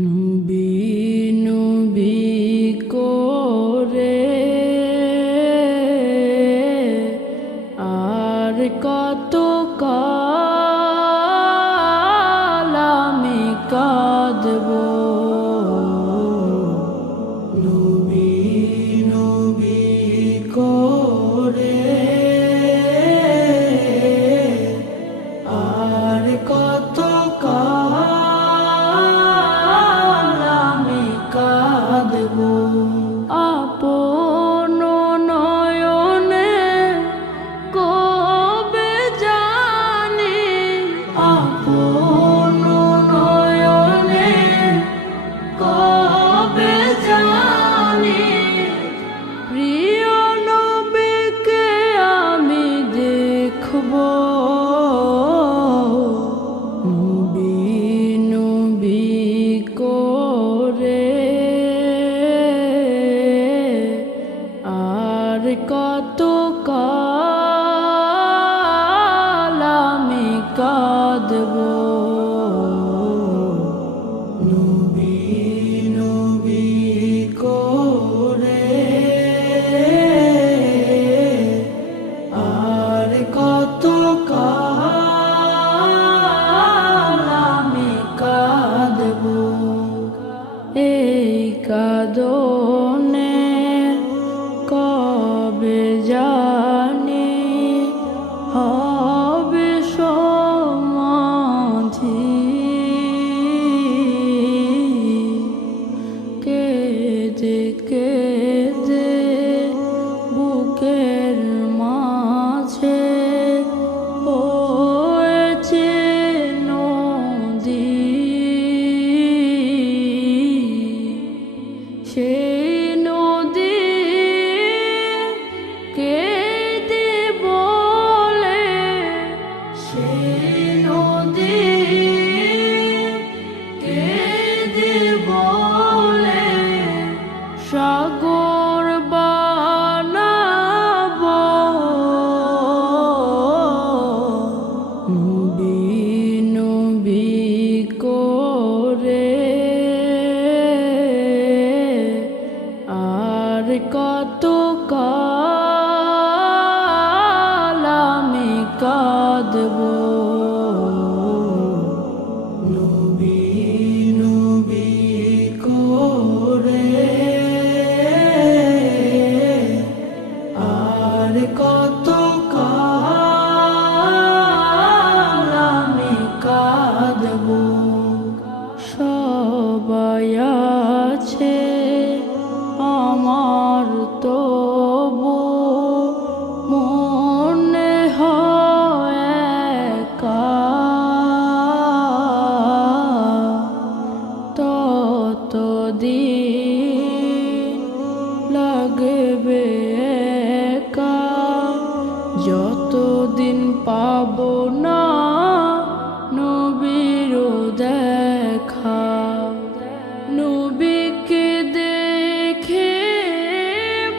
নবী নবী করে আর কত কাল আমি কাঁদব। নবী নবী করে আর কত কাল আমি কাঁদব। আপন নয়নে কবে জানি, আপন নয়নে কবে জানি প্রিয় নবীকে আমি দেখব। নবী নবী করে আর কত কাল আমি কাঁদব। নবী নবী করে আর কত কাল আমি কাঁদব। এই কাঁদনে কবে জানি হবে সমাধি। কেঁদে কেঁদে বুকের মাঝে হয়েছে নদী। সেই নদী কেঁদে বলে, সেই নদী কেঁদে বলে সাগর বানাব। নবী নবী করে আর কত কাল আমি কাঁদব। নবী নবী করে আর কত কাল আমি কাঁদব। সবাই আছে আমার তবু মনে হয় একা। ততদিন লাগবে একা যতদিন পাব না নবীর দেখা। নবীকে দেখে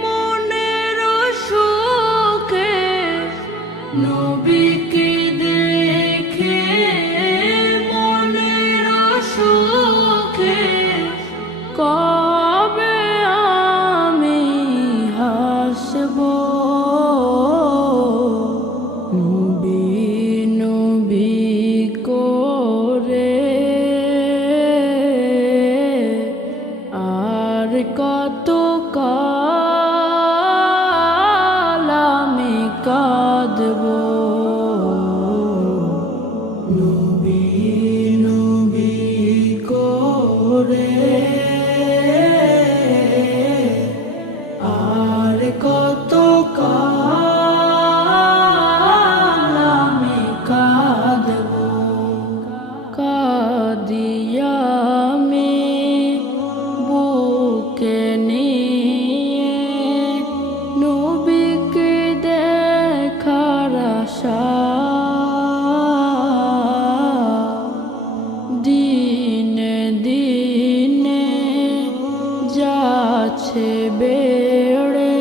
মনের সুখে, নবীকে দেখে মনের সুখে কবে আমি হাসব। নবী নবী করে আর কত কাল আমি কাঁদব। নবী নবী করে আর কত কাল আমি কাঁদব। কাঁদিয়া আমি বুকে নিয়ে নবীকে দেখার আশা। দিনে দিনে যাচ্ছে বেড়ে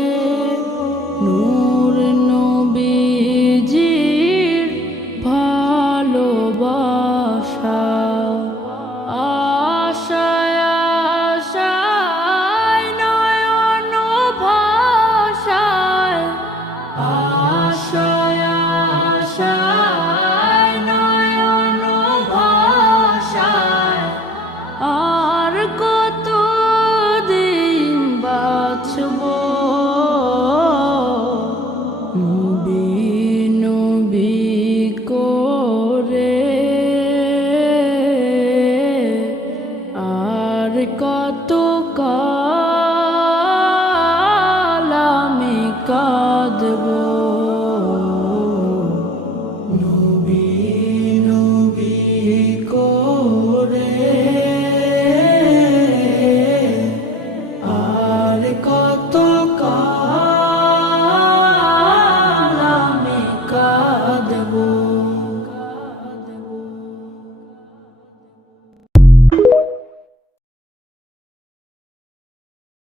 নূর নবীজির ভালোবাসা। আশায় কত